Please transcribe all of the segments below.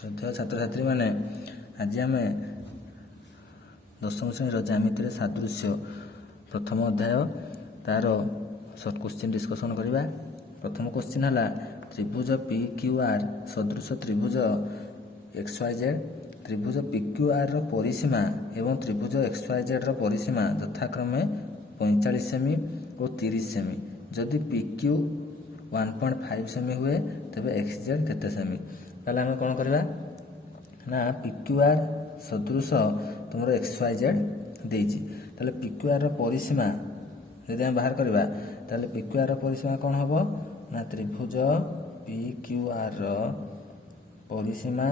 श्रद्धेय छात्र छात्री मैंने आज आम दशम श्रेणी ज्यामिति सादृश्य प्रथम अध्याय तार सर्ट क्वेश्चन डिस्कसन करवा। प्रथम क्वेश्चन है त्रिभुज पी क्यू आर सदृश त्रिभुज एक्स वाई जेड। त्रिभुज पी क्यू आर परिसीमा एवं त्रिभुज एक्स वाई जेड परिसीमा यथाक्रमे 45 सेमी और 30 सेमी। जदि पी क्यू 1.5 सेमी हुए तेरे एक्स जेड केते सेमी। पहले आम कौन करवा ना पी क्यू आर सदृश तुम एक्स वाई जेड देती पी क्यू आर परिसीमा यदि आम बाहर करवा पी क्यू आर परिसीमा कौन हम ना त्रिभुज पी क्यू आर परिसीमा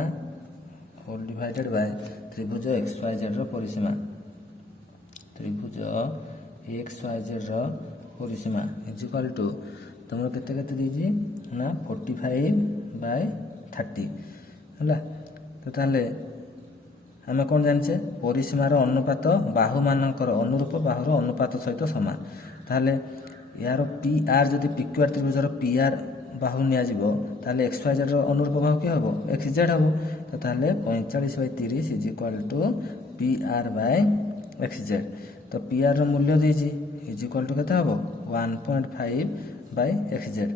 होल डिवाइडेड बाय त्रिभुज एक्स वाई जेड परिसीमा। त्रिभुज एक्स वाई जेड परिसीमा इज इक्वल टू तुम केते केते दीजिए ना 45/30 है। तो ताले आम कौन जाने परिसीमार अनुपात बाहु मानकर अनुरूप बाहुर अनुपात सहित सामान। ताले यार पी आर जदि पी क्यू आर त्रिभुजर पी आर बाहु नियाजिबो एक्स वाई जेड अनुरूप बाहु कि हम एक्स जेड हम। तो ताले 45/30 is equal to P R by X Z. तो पी आर मूल्य दीजिए इज इक्वल टू केते हम 1.5/एक्स जेड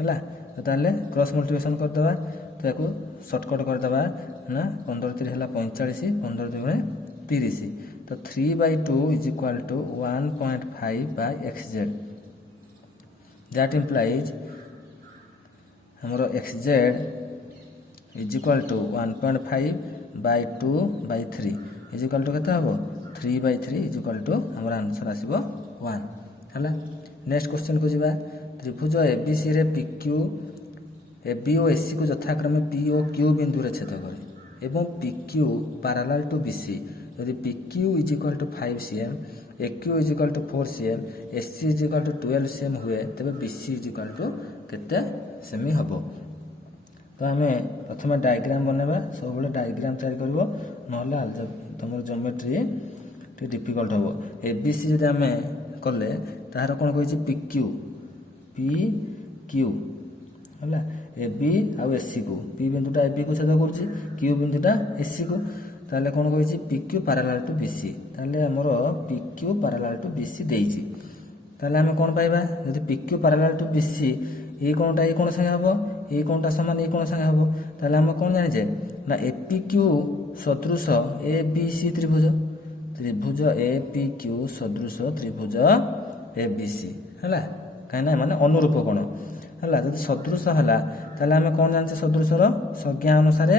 है। तो ताले क्रॉस मल्टिप्लिकेशन करदेवा तो या सर्टकट करदेवा ना 15 है 45 15 30। तो 3/2 इज इक्वल टू 1.5/एक्स जेड। दैट इम्प्लाइज हमारा X Z is equal to 1.5/2/3 is equal to केते हम 3/3 इज इक्वल टू हमारा आंसर आसीबो 1 है। नेक्स्ट क्वेश्चन को जीवा। त्रिभुज एबीसी रे पीक्यू एबी और एसी को यथाक्रमे पी और क्यू बिंदु रे छेद करे एवं पीक्यू पैरेलल टू बीसी। यदि PQ is equal to 5 cm AQ is equal to 4 cm AC is equal to 12 cm हुए तेरे बीसी इज इक्वल टू केते सेमी हबो। तो आम प्रथम डायग्राम बनवा सब डायग्राम तैयार कर ना तुम ज्योमेट्री टी डिफिकल्ट हम। एबीसी जब आम कले तार कौन कही पीक्यू पी क्यू है ए बी आउ एसी को पी बिंदुटा ए बी को छेद कर क्यू बिंदुटा एसी को ताले कौन कही P Q parallel to BC. ताले हमर P Q parallel to BC देइछि ताले हम कौन पाइबा यदि P Q parallel to BC ये कोणटा ये कोण संगे हबो ये कोणटा समान ये कोण संगे हबो। ताले हम कौन जानिजे ना ए पी क्यू सदृश ए बी सी त्रिभुज। त्रिभुज ए पी क्यू सदृश त्रिभुज ए बी सी है कहीं माने अनुरूप कोण है। जब सदृश है ताले आम कौन जाने सदृशर संज्ञा अनुसार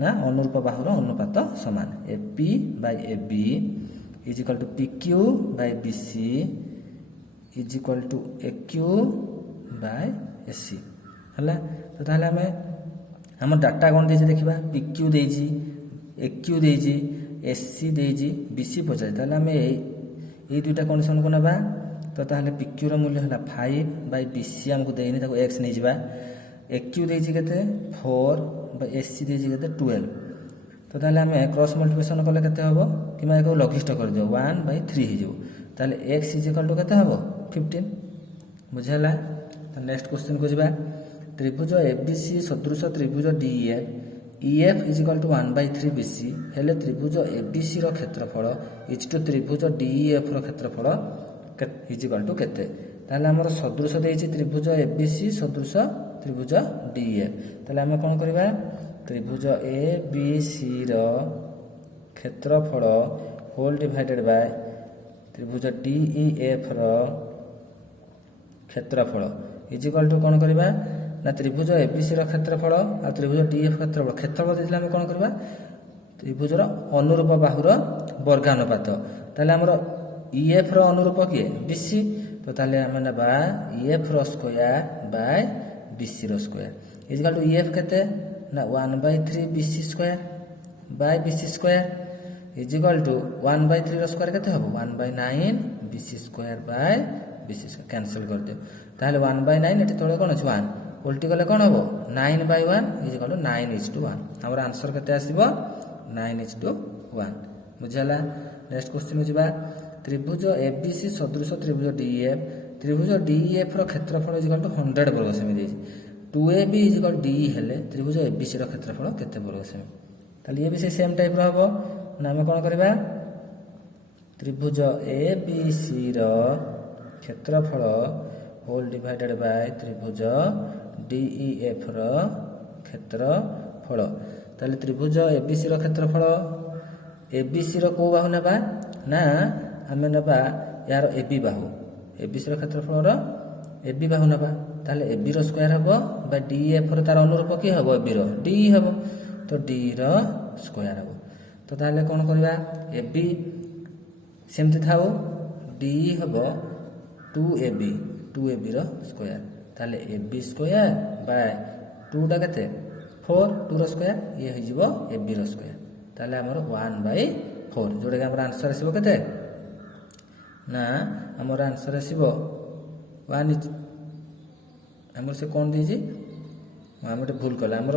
ना अनुरूप बाहुर अनुपात समान A P by A B is equal to P Q by B C is equal to A Q by A C है। तो ताहले आम आम डाटा कौन देछि देखिबा पी क्यू देछि ए क्यू देछि ए सी देछि बी सी पचारि ताहले आम ए दुईटा कंडीशन को नेबा। तो ताहले पी क्यू मूल्य है 5/BC आमको देनी एक्स नहीं जावा एक्यू देछि केते 4/SC देछि केते 12। तो ताहले आम क्रॉस मल्टिप्लिकेशन कले केते हबो कि एक लघिष्ठ कर दियो 1/3 हो जाव। ताहले x इज इक्वल टू केते हबो 15 बुझला। तो नेक्स्ट क्वेश्चन को जीवा। त्रिभुज एबीसी सदृश त्रिभुज DEF EF is equal to 1/3BC हेले त्रिभुज एबीसी रो क्षेत्रफल इज टू त्रिभुज डीईएफ रो क्षेत्रफल इज इक्वल टू केते। ताहले हमर सदृश देछि त्रिभुज एबीसी सदृश त्रिभुज डीईएफ। ताहले हम कोन करबा त्रिभुज एबीसी रो क्षेत्रफल होल डिवाइडेड बाय त्रिभुज डीईएफ रो क्षेत्रफल इज इक्वल टू कोन करबा ना त्रिभुज एबीसी रो क्षेत्रफल आ त्रिभुज डीईएफ क्षेत्रफल क्षेत्रफल देथिले हम कोन करबा त्रिभुजर अनुरूप बाहुर वर्गानुपात। ताहले हमर EF रो अनुरूप किए BC। तो ताले हम नेबा EF रो स्क्वायर बाय BC रो square is equal to EF केते ना 1/3BC square by BC square is equal to 1/3 रो स्क्वायर केते हबो 1/9BC square by BC square cancel कर दियो। ताले 1/9 एठी तळे कोन अछि 1 उल्टी गले कोन हबो 9/1 इज इक्वल टू 9:1। हमर आंसर केते आसीबो 9:1 बुझला। नेक्स्ट क्वेश्चन होजिबा त्रिभुज एबीसी सदृश त्रिभुज डीईएफ त्रिभुज डीईएफ रो क्षेत्रफल इज इक्वल टू 100 वर्ग सेमी देछि 2AB इक्वल DE हेले त्रिभुज ABC रो क्षेत्रफल केते वर्ग सेमी ताले ये भी से सेम टाइप रो हबो ना हम कोन करबा त्रिभुज ABC रो क्षेत्रफल होल डिवाइडेड बाय त्रिभुज DEF रो क्षेत्रफल ताले त्रिभुज ABC रो क्षेत्रफल ABC रो को बाहु नेबा ना हम नेबा यार AB बाहु ABC रो क्षेत्रफल रो AB बाहु नेबा ताले AB रो स्क्वायर हबो बा DEF रो तार अनुरूप की हबो AB रो DE हबो तो DE रो स्क्वायर हबो तो ताले कोन करबा AB सेमति थाओ DE हबो 2AB रो स्क्वायर ताले AB स्क्वायर बाय 2 डा केते 4 2 रो स्क्वायर ये हो जिवो AB रो स्क्वायर ताले हमर 1/4 जोडे के हमर आंसर आसीबो केते ना हमर आंसर आसीबो 1 हमर से कोन दीजी हम भूल कला हमर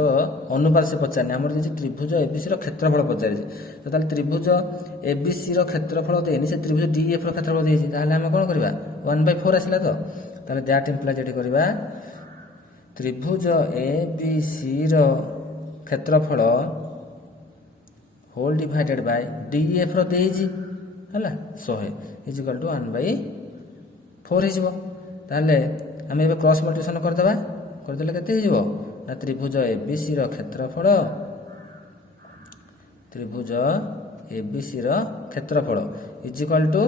अनुपात से पचारने हमर दीजी त्रिभुज ABC रो क्षेत्रफल पचारि तो ताले त्रिभुज ABC रो क्षेत्रफल देनी से त्रिभुज DEF रो क्षेत्रफल देजी ताले हम कोन करबा 1/4 आसिला तो ताले दैट इंप्लाइज एटी करबा त्रिभुज ABC रो क्षेत्रफल होल डिवाइडेड बाय DEF रो देजी हला 100 इज इक्वल टू 1/4 हिजबो ताले हम एबे क्रॉस मल्टीप्लिकेशन कर देबा कर देले केते हिजबो ना त्रिभुज ABC रो क्षेत्रफल इज इक्वल टू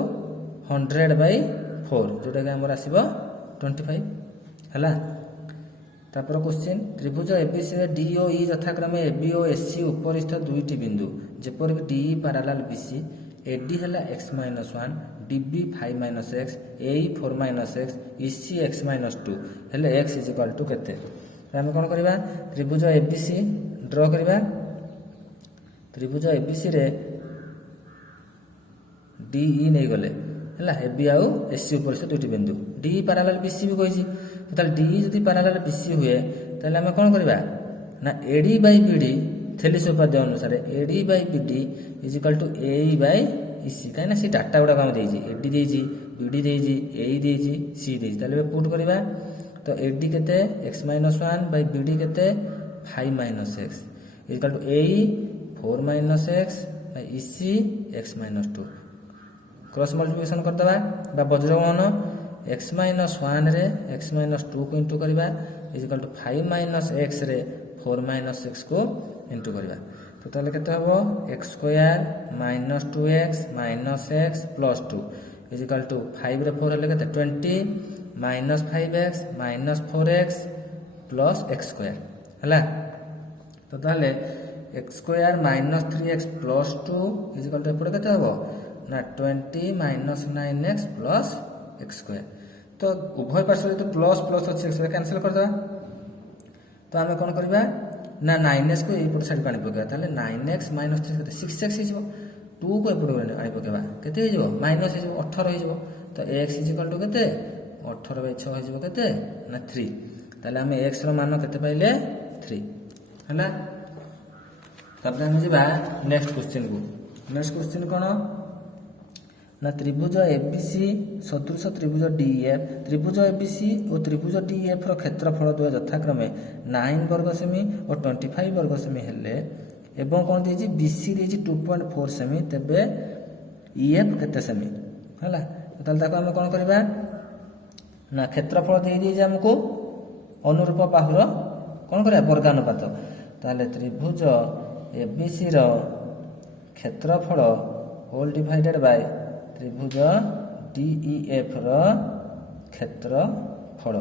100/4 जोटा के हमर आसीबो 25 हला तापर क्वेश्चन त्रिभुज ABC रे DOE यथाक्रमे AB ओ AC उपरिस्थ दुईटी बिंदु जेपर कि DE पैरेलल BC AD हला x-1 DB 5-x AE 4-x EC x-2 हेले x इज इक्वल टू केते हम कोन करबा त्रिभुज ABC ड्रा करबा त्रिभुज ABC रे DE नै गले हला AB आउ AC उपरिस्थ दुईटी बिंदु DE पैरेलल BC भी कहिछि ताले DE जदि पैरेलल BC हुए ताले हम कोन करबा ना AD बाय BD थेलिस उपाध्याय अनुसार AD by BD is equal to AE by EC काहे सी डाटा गुडा काम देजी AD देजी BD देजी AE देजी C देजी ताले पुट करबा तो AD केते x-1 बाय BD केते 5-x is equal to AE 4-x by EC x-2 cross multiplication कर दबा बा वज्रगमन x-1 रे x-2 को इंटू करबा इज इक्वल टू 5-x रे 4-x को इंटू करबा तो ताले केते हबो x² - 2x - x + 2 is equal to 5 रे 4 हेले केते 20 - 5x - 4x + x² हला तो ताले x² - 3x + 2 is equal to एपडे केते हबो ना 20 - 9x + x² तो उभय पार्श्व तो प्लस प्लस अछि x² कैंसिल कर दबा तो हमें कोन करबा ना 9x को एपट साइड पानी पकेबा ताले 9x - 3 केते 6x हिजबो 2 को एपट आनी पकेबा केते हिजबो माइनस हिजबो 18 हिजबो तो x इज इक्वल टू केते 18/6 हिजबो केते ना 3 ताले हमें x रो मान केते पाइले 3 हला तब हम जिबा नेक्स्ट क्वेश्चन को नेक्स्ट क्वेश्चन कोन ना त्रिभुज ABC सदृश त्रिभुज DEF त्रिभुज ABC और त्रिभुज DEF रो क्षेत्रफल द्वय यथाक्रमे 9 वर्ग सेमी और 25 वर्ग सेमी हेले एवं कोन देजी BC देजी 2.4 सेमी तबे EF केते सेमी हला ताल ताको हम कोन करबा ना क्षेत्रफल देई दी जे हमको अनुरूप बाहुर कोन करबा वर्गानुपात ताले त्रिभुज ABC रो क्षेत्रफल होल डिवाइडेड बाय त्रिभुज DEF रो क्षेत्रफल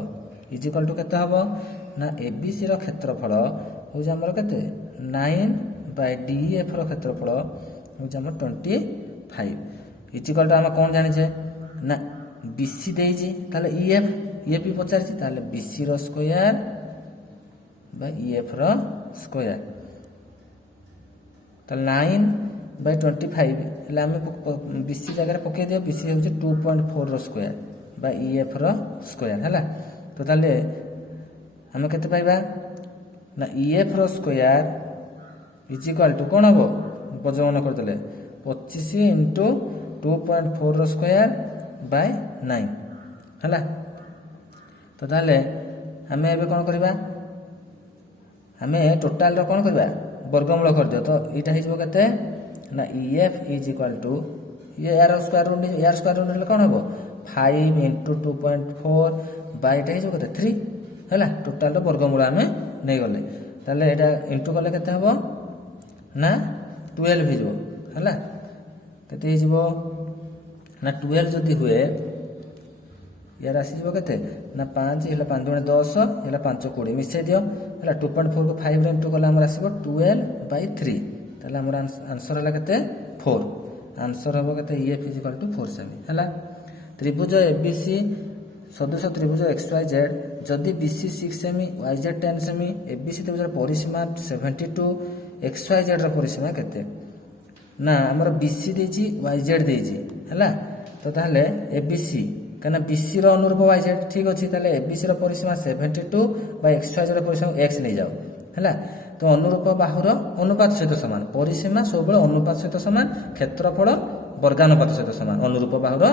इज इक्वल टू केते हबो ना ABC रो क्षेत्रफल हो जे हमर केते 9/DEF रो क्षेत्रफल हो जे हमर 25 इज इक्वल टू हम कोन जानि छे ना BC देजी ताले EF भी पचार छी ताले BC रो स्क्वायर बाय EF रो स्क्वायर ताले 9/25 हेला हम BC जगह पके दियो BC हो 2.4 रो स्क्वायर बाय EF रो स्क्वायर हला तो ताले हम केते पाइबा ना EF रो स्क्वायर इज इक्वल टू कोन हबो बजवन कर देले 25 * 2.4 रो स्क्वायर बाय 9 हला तो ताले हमें एबे कोन करबा आमे टोटाल कौन करवा वर्गमूल कर दियो तो यहाँ हो केते ना EF इज इक्वल टू ये यार स्क्वायर रूट कौन हम 5 इंटू 2.4 बाय हो केते 3 है टोटाल वर्गमूल आम नहीं गले ताले एटा इंटू कले केते हम ना 12 है केते ना 12 जदि हुए यार आसीज केते ना 5 है 5 गुणे 10 है 5 20 मिसई दियो है 2.4 को 5 इंटू कले आम आसो 12/3 ताले आम आंसर है केते 4 आंसर हम केते EF इज इक्वल टू 4 सेमी है त्रिभुज ABC सदृश त्रिभुज XYZ जदि BC 6 सेमी YZ 10 सेमी ABC त्रिभुज परिसीमा 72 XYZ परिसीमा केते ना हमर BC देजी YZ देजी है तो ताहले ABC कहना BC रो अनुरूप YZ ठीक अछि ताहले ABC रो परिसीमा 72 बाय XYZ रो परिसीमा x नै जाओ है तो अनुरूप बाहुर अनुपात सहित समान परिसीमा सब अनुपात सहित समान क्षेत्रफल वर्गानुपात सहित समान अनुरूप बाहुर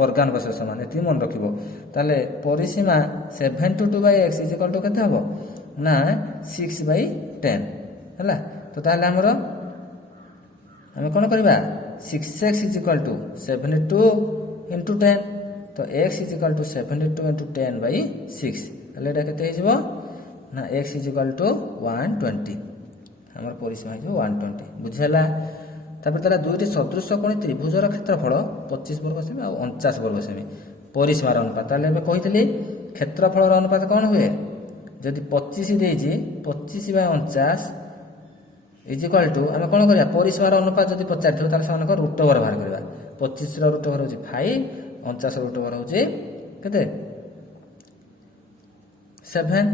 वर्गानुपात सहित समान एति मन रखिबो ताले परिसीमा 72 by x is equal to केते हबो ना 6/10 है तो ताले हमर हम कोन करबा 6x is equal to 72 into 10 तो x is equal to 72 into 10/6 ताले एटा केते हिजबो ना x इज इक्वल टू 120 हमर परिसीमा हिजो 120 बुझला तापर तारा दुईटी सदृश कोणी त्रिभुजर क्षेत्रफल 25 वर्ग सेमी और 49 वर्ग सेमी परिसीमार अनुपात ताले एबे कहितली क्षेत्रफलर अनुपात कोन हुए जदि 25 देजी 25/49 इज इक्वल टू आम कौन करिया परिसीमार अनुपात जदि पचार ताले सेमानक रूट ओवर बाहर करबा 25 रो रूट ओवर होची 5 49 रो रूट ओवर होची केते 7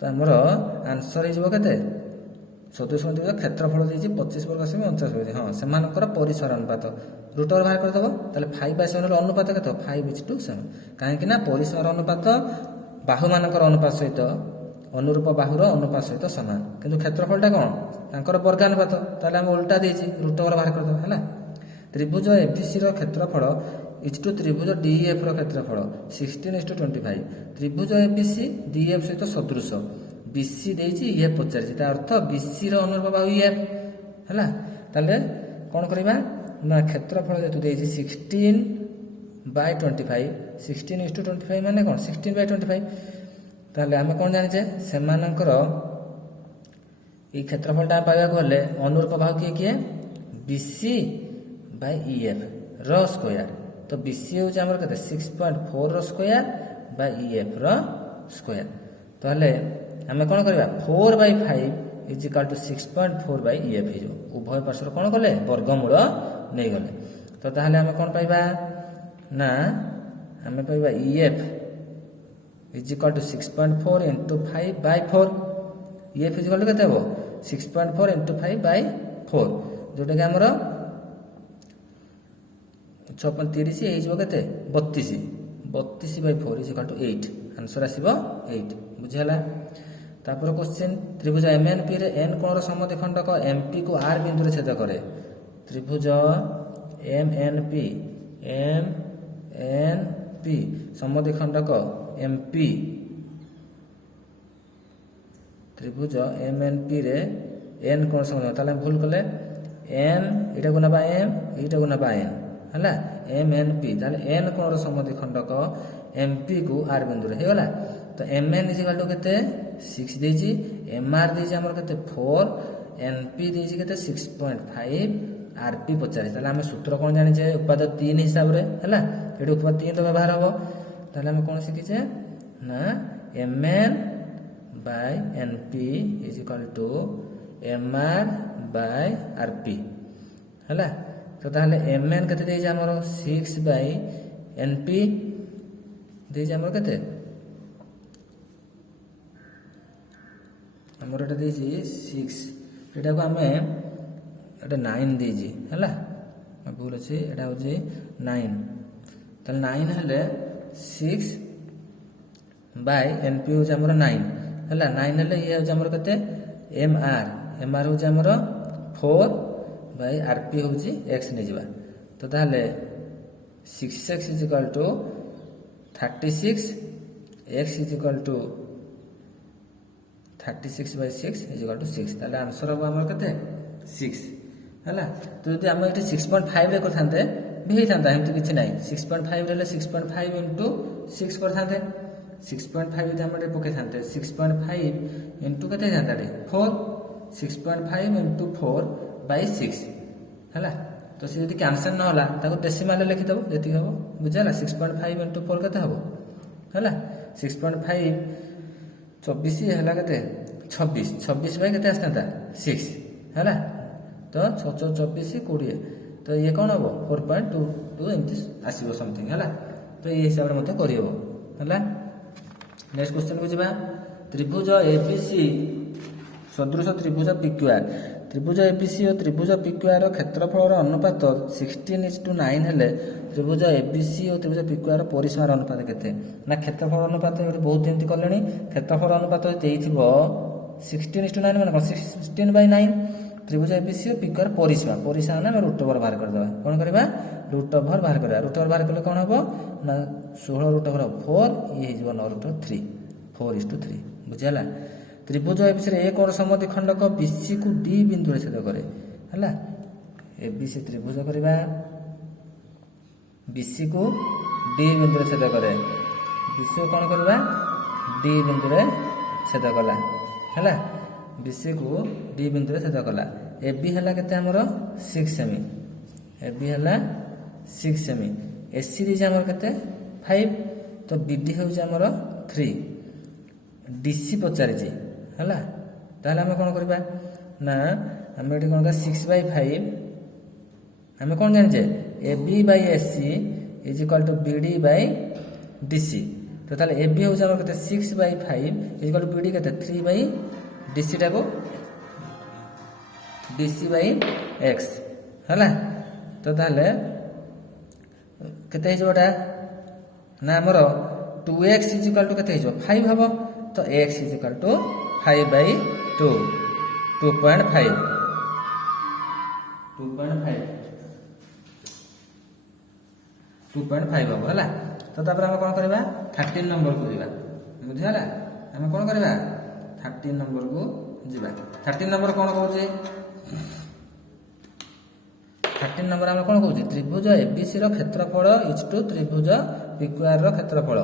तो हमर आंसर हिजबो केते सदृश क्षेत्रफल देछि 25 वर्ग सेमी 49 वर्ग हां सेमानकर परिसीमार अनुपात रूट ओवर बाहर कर दबो ताले 5/7 रो अनुपात केते 5:7 काहे कि ना परिसीमार अनुपात बाहु मानकर अनुपात सहित अनुरूप बाहुर अनुपात सहित समान किंतु क्षेत्रफलटा कौन तांकर वर्गानुपात ताले हम उल्टा देछि रूट ओवर बाहर कर दबो हैला त्रिभुज ABC रो क्षेत्रफल इज टू त्रिभुज DEF रो क्षेत्रफल 16:25 त्रिभुज ABC DEF सहित सदृश BC देछि EF पचारछि ता अर्थ BC रो अनुरूप बाहु EF हैला ताले कोन करबा ना क्षेत्रफल जेतु देछि 16/25 16:25 माने कोन 16/25 ताले आमे कोन जानिछे सेमानकर ई क्षेत्रफलटा पाइबा गले अनुरूप बाहु किए BC बाय EF रो स्क्वायर तो BC होछ हमर कते 6.4 रो स्क्वायर बाय EF रो स्क्वायर ताले आमे कोन करबा 4/5 is equal to 6.4 by EF हिजो उभय पार्श्व कोन गले वर्गमूल नै गले तो ताले आमे कोन पाइबा ना आमे पाइबा EF is equal to 6.4 into 5/4 EF is equal to केते हो 6.4 इंटू 5/4 जोटा कि हमर 6.30 ए जो केते 32/4 इज इक्वल टू 8 आंसर आसीबो 8 बुझला तापर क्वेश्चन त्रिभुज MNP रे n कोणर समद्विखंडक MP को R बिंदु रे छेद करे त्रिभुज MNP समद्विखंडक MP त्रिभुज MNP रे n कोण समझ ताले भूल कले m एटा गुना बा m एटा गुना बा n हला MNP ताले n कोण समद्विखंडक MP को r बिंदु रे हेला तो MN इज इक्वल टू केते 6 देजी MR देजी हमर केते 4 NP देजी केते 6.5 RP 50 ताले हम सूत्र कोन जानि छै उत्पाद 3 हिसाब रे हला एडो उत्पाद 3 रो व्यवहार हबो ताले हम कोन सिखि छै ना MN by NP is equal to MR by RP हला तो ताले MN केते देजी हमर 6 by NP देजी हमर केते हमर एटा देजी 6 एटा को हमें एटा 9 देजी हला भूल अछि एटा हो जे 9 ताले 9 हले 6 by NP हो जे हमर 9 हला 9 हले ये हो जे हमर केते MR हो जे हमर 4 by RP हो जे x नै जिबा तो ताले 6x is equal to 36 x is equal to 36/6 equal to 6 ताले आंसर हम हमर कते 6 हला। तो यदि हम एटी 6.5 रे करथांते भी हेथांता हेमति किछि नाही 6.5 रे 6.5 इनटू 6 करथांते 6.5 यदि हम पके थांते 6.5 इनटू कते थांता रे 4 6.5 इनटू 4 बाय 6 हला। तो से यदि कैंसिल न होला ताको डेसिमल लिखि दबो जति हबो बुझला 6.5 इनटू 4 कते हबो हला 6.5 24 हला कते 26 26 बाय कते आस्तांता 6 हला। तो 6 24 20 तो ये कौन हबो 4.22 एमती आसीबो समथिंग हला। तो ये हिसाब रे मते करियो हला। नेक्स्ट क्वेश्चन को जिबा त्रिभुज एबीसी सदृश त्रिभुज पीक्यूआर त्रिभुज एबीसी और त्रिभुज पीक्यूआर क्षेत्रफल अनुपात 16:9 हेले त्रिभुज एबीसी और त्रिभुज पीक्यूआर परिसीमार अनुपात केते ना क्षेत्रफल अनुपात बहुत एमती करलेनी क्षेत्रफल अनुपात देइथिबो 16:9 माने 16/9 त्रिभुज एबीसी और पीक्यूआर परिसीमा परिसीमा ना रूट ओवर बाहर कर देबा कोन करबा रूट ओवर बाहर करबा रूट ओवर बाहर करले कोन हबो ना 16 रूट ओवर 4 ये हिजबो 9 रूट 3 4:3 बुझला। त्रिभुज एबीसी रे एक और समद्विखंडक बीसी को डी बिंदु रे छेद करे हला। एबीसी त्रिभुज करबा बीसी को डी बिंदु रे छेद करे बीसी को कोन करबा डी बिंदु रे छेद कला हला। बीसी को डी बिंदु रे छेद कला एबी हला केते हमर 6 सेमी एबी हला 6 सेमी एसी रे हमर केते 5 तो बीडी हो जे हमर 3 डीसी पचारि जे हला। ताहले हम कोन करबा ना हम एठी कोन का 6/5 हम कोन जानि जे AB by AC is equal to BD by DC तो ताहले AB हो जे हमर केते 6/5 इज इक्वल टू BD केते 3 बाय DC टा को DC बाय X हला। तो ताहले केते हिजोटा ना हमर 2x इज इक्वल टू केते हिजो 5 हबो तो x इज इक्वल टू 5/2 2.5 हबो हला। तो तापर हम कोन करबा 13 नंबर को जिबा बुझियाला हम कोन करबा 13 नंबर को जिबा 13 नंबर कोन कहूचे 13 नंबर हम कोन कहूचे त्रिभुज एबीसी रो क्षेत्रफल इज टू त्रिभुज पीक्यूआर रो क्षेत्रफल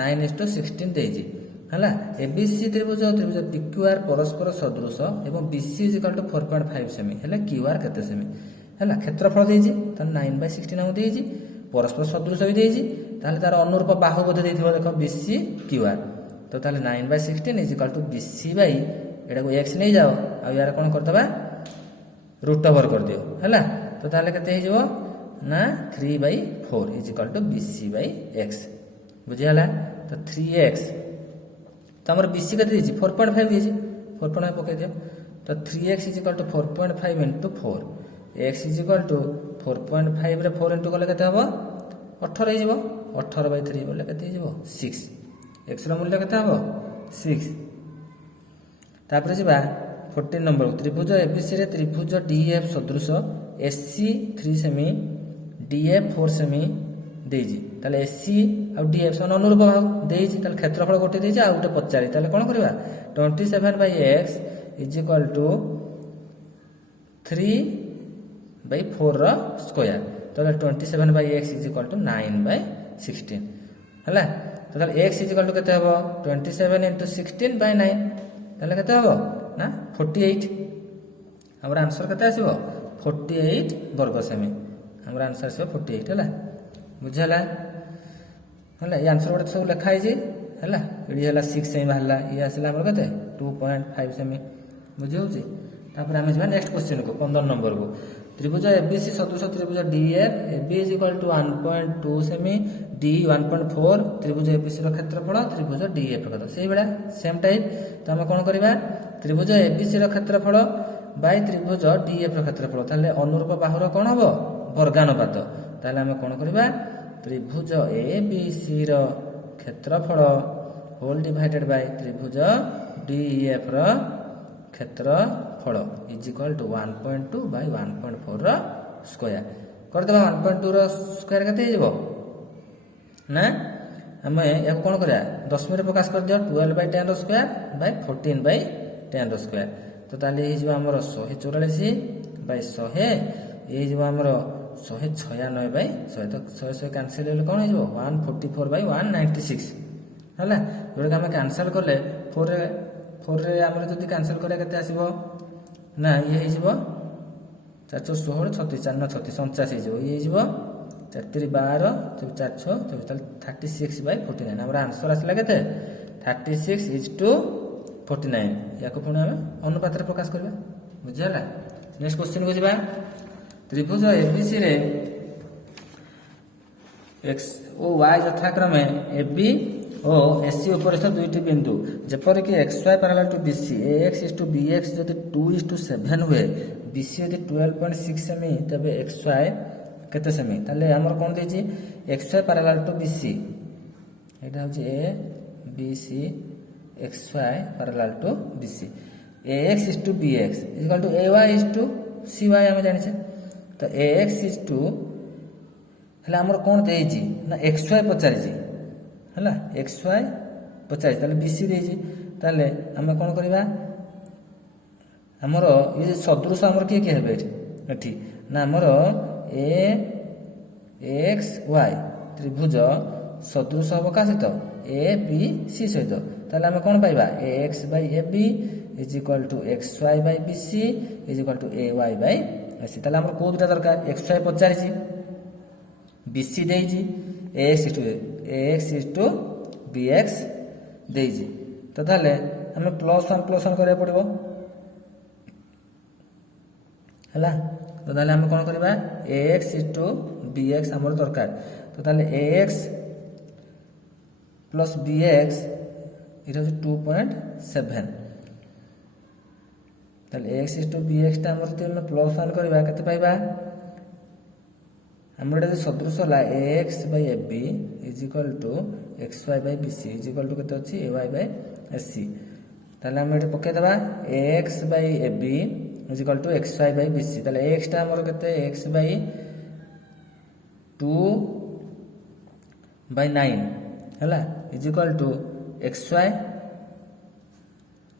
9:16 देइजी हला। एबीसी त्रिभुज और त्रिभुज पीक्यूआर परस्पर सदृश एवं बीसी इज इक्वल टू 4.5 सेमी हला क्यूआर केते सेमी हला। क्षेत्रफल देइजी त 9/16 हम देइजी परस्पर सदृश भी देइजी ताले तार अनुरूप बाहु बोधे देइथिबो देखो बीसी क्यूआर तो ताले 9/16 is equal to BC by एटा को x नै जाओ आ यार कोन करतबा रूट ओवर कर दियो हला। तो ताले केते हिजो ना 3/4 is equal to BC by x बुझियाला। तो 3x तो हमर बीसी कते दिछि 4.5 दिछि 4.5 पके दियो तो 3x is equal to 4.5 into 4 x is equal to 4.5 रे 4 इनटू कले केते हबो 18 हे जिवो 18/3 बोले केते जिवो 6 x रो मूल्य केते हबो 6। तापर जिबा 14 नंबर त्रिभुज एबीसी रे त्रिभुज डीएफ सदृश एससी 3 सेमी डीएफ 4 सेमी देइजी ताले एससी आ डीएफ सन अनुरूप भाव देइजी ताले क्षेत्रफल गोटे देइजी आ गोटे पचारि ताले कोन करबा 27/x इज इक्वल टू 3/4 रो स्क्वायर ताले 27/x इज इक्वल टू 9/16 हला। तो ताले x इज इक्वल टू केते हबो 27 * 16/9 ताले केते हबो ना 48 हमर आंसर केते आसीबो 48 वर्ग सेमी हमर आंसर से 48 हला बुझला हला। ये आंसर गोटे सब लिखा है हला एडी हला 6 सेमी बाहरला ये आसला हमर केते 2.5 सेमी बुझी होची। तापर हम जबा नेक्स्ट क्वेश्चन को 15 नंबर को त्रिभुज एबीसी सदृश त्रिभुज DF AB is equal to 1.2 सेमी डी 1.4 त्रिभुज एबीसी रो क्षेत्रफल त्रिभुज डीएफ रो सेही बेला सेम टाइप तो हम कोन करबा त्रिभुज एबीसी रो क्षेत्रफल बाय त्रिभुज डीएफ रो क्षेत्रफल ताले अनुरूप बाहुर कोन हबो वर्गानुपात ताले हम कोन करबा त्रिभुज एबीसी रो क्षेत्रफल होल डिवाइडेड बाय त्रिभुज डीएफ रो क्षेत्रफल इज इक्वल टू 1.2 बाय 1.4 रो स्क्वायर कर देबा 1.2 रो स्क्वायर केते हिजबो ना आम या कौन करा 10 में प्रकाश कर दियो 12/10² बाय 14/10²। तो ताले ये आमर 144/100 ये आमर 196/100 तो 100 कैनसल हो कौन हो 144/196 है जोटा आम कैनसल कले 4 रे आम जो कैनसल करा के आसो ना ये 4 4 16 36 4 9 36 89 हो ये 4 3 12 4 6 36/49 आम आंसर आसला के 36:49 या पुणी आम अनुपात प्रकाश करवा बुझीगला। नेक्स्ट क्वेश्चन को जावा त्रिभुज एबीसी रे एक्स ओ वाई यथाक्रमे एबी ओ एसी उपरिस्थ दुईटी बिंदु जेपरिक X Y parallel to BC X is to BX जदि 2:7 हुए बीसी यदि 12.6 सेमी तबे एक्स वाई केते सेमी ताले हमर कोन देछि X Y parallel to BC एटा होछि A B C X Y parallel to BC X is to BX equal to A Y is to C Y हम जानि छे तो एक्स इज टू हला हमर कोन देछि ना एक्स वाई पचारि छी हला एक्स वाई पचारि ताले बीसी देछि ताले हम कोन करबा हमर ये सदृश हमर के हेबे एठी ना हमर ए एक्स वाई त्रिभुज सदृश हम का सहित ए बी सी सहित ताले हम कोन पाइबा X by A B is equal to X Y by B C is equal to A Y by C ताले हमर को दुटा दरकार एक्स वाई पचारि छी बी सी देछि X is to B X देछि तो ताले हम +1 करे पड़िबो हला तो ताले हम कोन करबा ax इज टू bx हमर दरकार तो ताले ax plus bx it is 2.7 ताले ax इज टू bx ता हमर ते +1 करबा केते पाइबा हमर जे सदृश ला ax by ab is equal to xy by bc is equal to केते अछि ay बाय sc ताले हम एटे पके दबा ax by ab is equal to xy by bc ताले x टा हमर केते x बाय 2/9 हला is equal to xy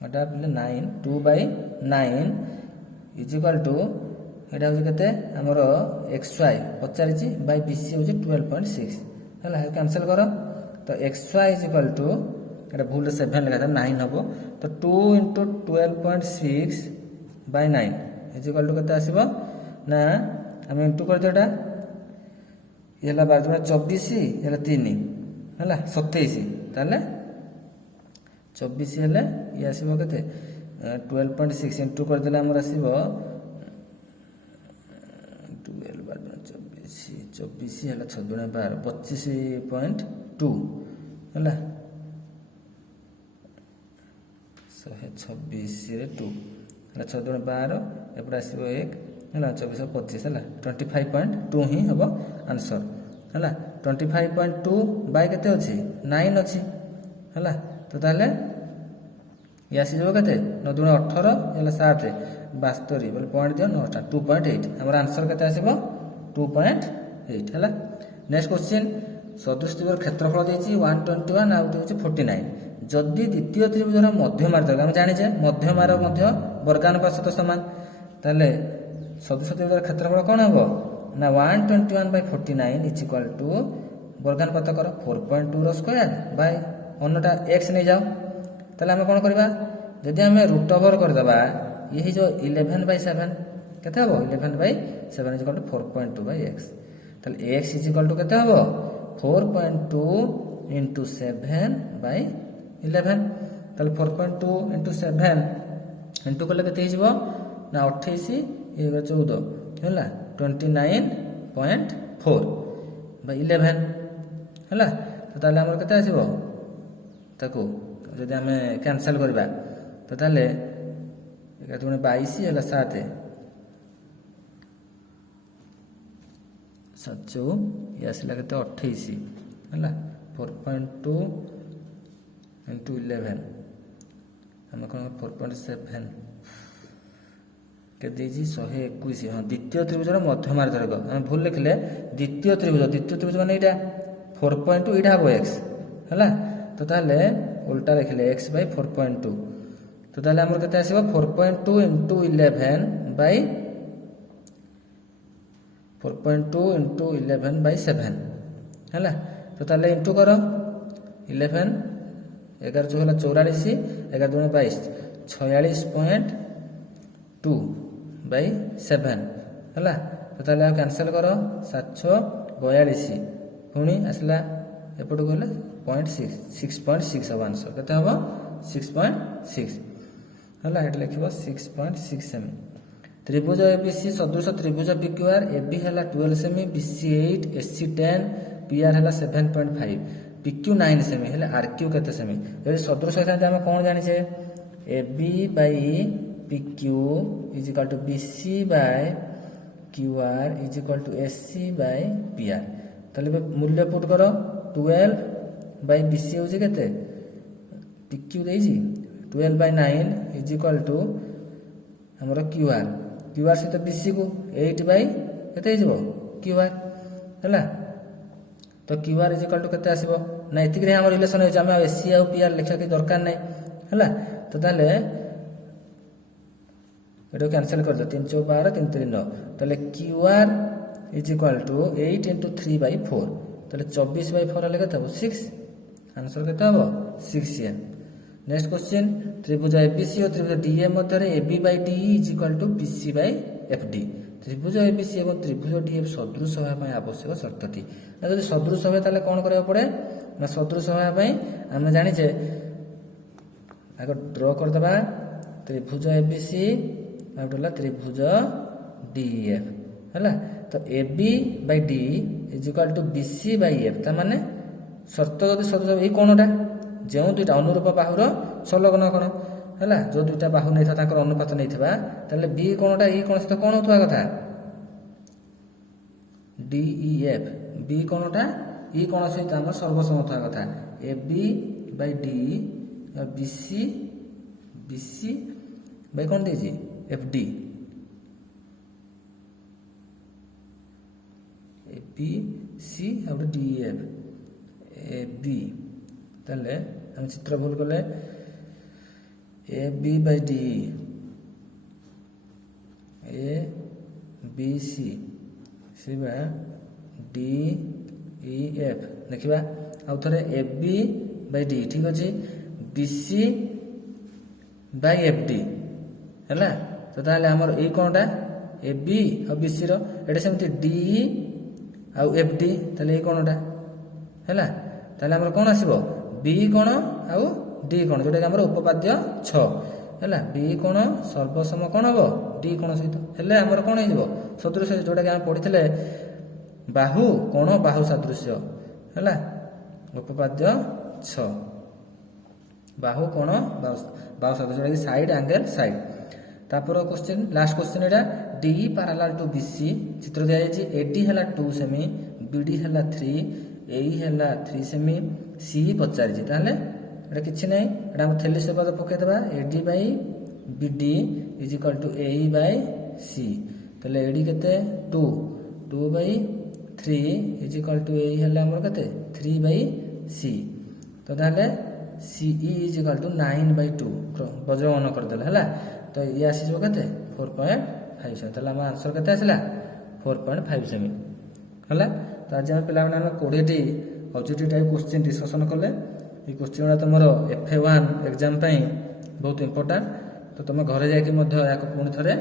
Etah 9 2/9 is equal to एटा हो केते हमर xy पचारि छी बाय bc हो 12.6 हला कैंसिल करो तो xy इज इक्वल टू एटा भूल 7 लगा था 9 हबो तो 2 * 12.6 by 9 इज इक्वल टू केते आसीबो ना हम इनटू कर देटा येला 24 येला 3 हला 27 ताले 24 हेले ये आसीबो केते 12.6 इनटू कर देला हमर आसीबो 24 हेला 6 12 25.2 हला 126 रे 2 हला 6 12 एपडा आसीबो 1 हला 24 25 हला 25.2 ही हबो आंसर हला 25.2 बाय केते अछि 9 अछि हला तो ताले ये आसी जबो केते 9 2 18 हला 60 रे 72 बोले पॉइंट दियो 9 2.8 हमर आंसर केते आसीबो 2.8 हला। नेक्स्ट क्वेश्चन सदृश त्रिभुज क्षेत्रफल देछि 121 आउट होछि 49 जदि द्वितीय त्रिभुजर मध्यमार्ग हम जानि जे मध्यमार्ग मध्य वर्गानुपात सहित समान ताले सदृश त्रिभुजर क्षेत्रफल कोन हबो ना 121/49 इज इक्वल टू वर्गानुपात कर 4.2 रो स्क्वायर बाय अन्नटा x नै जाओ ताले हम कोन करबा जदि हम रूट ओवर कर दबा ये जो 11/7 केते हबो 11/7 इज इक्वल टू 4.2/x ताले x इज इक्वल टू केते हबो 4.2 * 7/11 ताले 4.2 * 7 इनटू कले केते हिजबो ना 28 ये 14 हला 29.4/11 हला तो ताले हमर केते आसीबो ताको जदि हमें कैंसिल करबा तो ताले 22 हला 7 7 ये आसला केते 28 हला 4.2 * 11 हम कोन 4.7 के देजी 121 हां द्वितीय त्रिभुजर मध्यमार्ग हम भूल लिखले द्वितीय त्रिभुज माने एटा 4.2 एटा हबो x है तो ताले उल्टा लिखले x बाय 4.2 तो ताले हमर केते आसीबो 4.2 into 11 by 4.2 into 11 by 7 है तो ताले इंटू करो 11 11 जो है 44 11 दूनी 22 46.2 by 7 है तो ताले कैंसिल करो 742 पुणी आसला एपटू गले 6.6 हम आंसर केते हबो 6.6 हला एट लिखिबो 6.6 सेमी त्रिभुज एबीसी सदृश त्रिभुज पीक्यूआर एबी हला 12 सेमी बीसी 8 एससी 10 पीआर हला 7.5 पीक्यू 9 सेमी हला आरक्यू केते सेमी यदि सदृश था हम कोन जानि छे AB by PQ is equal to BC by QR is equal to SC by PR तले मूल्य पुट करो 12 बाय बीसी होची केते पीक्यू देजी 12 बाय 9 इज इक्वल टू हमरो क्यूआर क्यूआर से तो बीसी को 8 बाय केते हिजबो क्यूआर हला तो क्यूआर इज इक्वल टू केते आसीबो ना एतिक रे हमर रिलेशन होय जामे एससी आ पीआर लिखा के दरकार नै हला तो ताले एडो कैंसिल कर दो 3 4 12 3 3 9 ताले QR is equal to 8 into 3 by 4 ताले 24 by 4 ले केते हो 6 आंसर केते हो 6 या नेक्स्ट क्वेश्चन त्रिभुज एबीसी और त्रिभुज डीए मध्य रे AB by DE is equal to BC by FD त्रिभुज एबीसी और त्रिभुज डीएफ सदृश होया पय आवश्यक शर्तटी यदि सदृश होय ताले कोन करबा पड़े ना सदृश होया पय हम जानि छे आगो ड्रा कर दबा त्रिभुज एबीसी आउटला त्रिभुज डीएफ हला तो AB by D is equal to BC by F ता माने शर्त जदि सदृश ए कोनटा जो दुईटा अनुरूप बाहुर संलग्न कोण है जो दुईटा बाहु नहीं था अनुपात नहीं था ताले बी कोणटा ई कोण सहित कोण होता कथा डीईएफ बी कोणटा ई कोण सहित आम सर्वसम होता कथा A B by D BC BC by कोण देजी F D A B C और डीईएफ ए बी ताले हम चित्र भूल गले A B by D A B C C by D E F देखिबा आउ थरे ए बी बाय डी ठीक अछि B C by F D हैला तो ताले हमर ए कोनटा ए बी और बी सी रो एटा सेमति डी आउ एफ डी ताले ए कोनटा हैला ताले हमर कोन आसीबो बी कोण आउ डी कोण जोटा हमर उपपाद्य 6 हैला बी कोण सर्वसम कोण हबो डी कोण सहित हेले हमर कोण हिजबो सदृश जोटा हम पढितले बाहु कोण बाहु सदृश हैला उपपाद्य 6 बाहु कोण बाहु सदृश जोटा साइड एंगल साइड तापर question last question Etah D parallel to BC चित्र दिया जायछि एडी हैला 2 सेमी बीडी हैला 3 ए हैला 3 सेमी सी पचारि ताले एटा किछि नै एटा हम थेली से पद पके देबा AD by BD is equal to A by C ताले एडी केते 2 2 by 3 is equal to A हैला हमर केते 3 बाय सी तो ताले सी इज इक्वल टू 9 बाय 2 वज्रगण कर देला हैला तो ये आसी जो केते 4.5 सेमी ताले हम आंसर केते आसला 4.5 सेमी हैला तो आज हम पिला माने 20 T objective type question discussion कले ये क्वेश्चन तुमरो FA1 एग्जाम पई बहुत इंपोर्टेंट तो तुम घरे जाय कि मध्य या पुणी थरे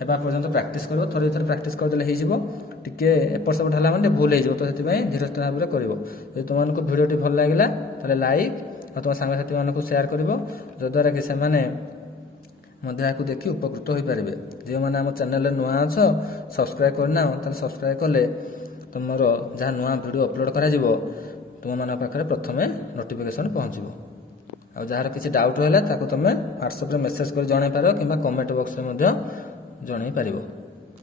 हेबा पर्यंत प्रैक्टिस करो थरे थरे प्रैक्टिस कर देले हे जिवो टिके एपर सब ढला माने भूल हे जिवो तो सेति पई धीरे स्थिर भाबरे करिवो जे तुमनको वीडियो टी भल लागिला ताले लाइक और तुम संग साथी मानको शेयर करिवो जद्वारा कि से माने मध्य को देखि उपकृत होई परिबे जे माने हम चैनल नुआ अछो सब्सक्राइब करना त सब्सक्राइब करले तुमरो जहाँ नुआ वीडियो अपलोड करा जिवो तुम मान पाखे प्रथमे नोटिफिकेशन पहुँचो आ जार किसी डाउट रहा ताको तुम व्हाट्सएप रे मेसेज कर जणाई पार कि कमेंट बॉक्स में जणाई पार।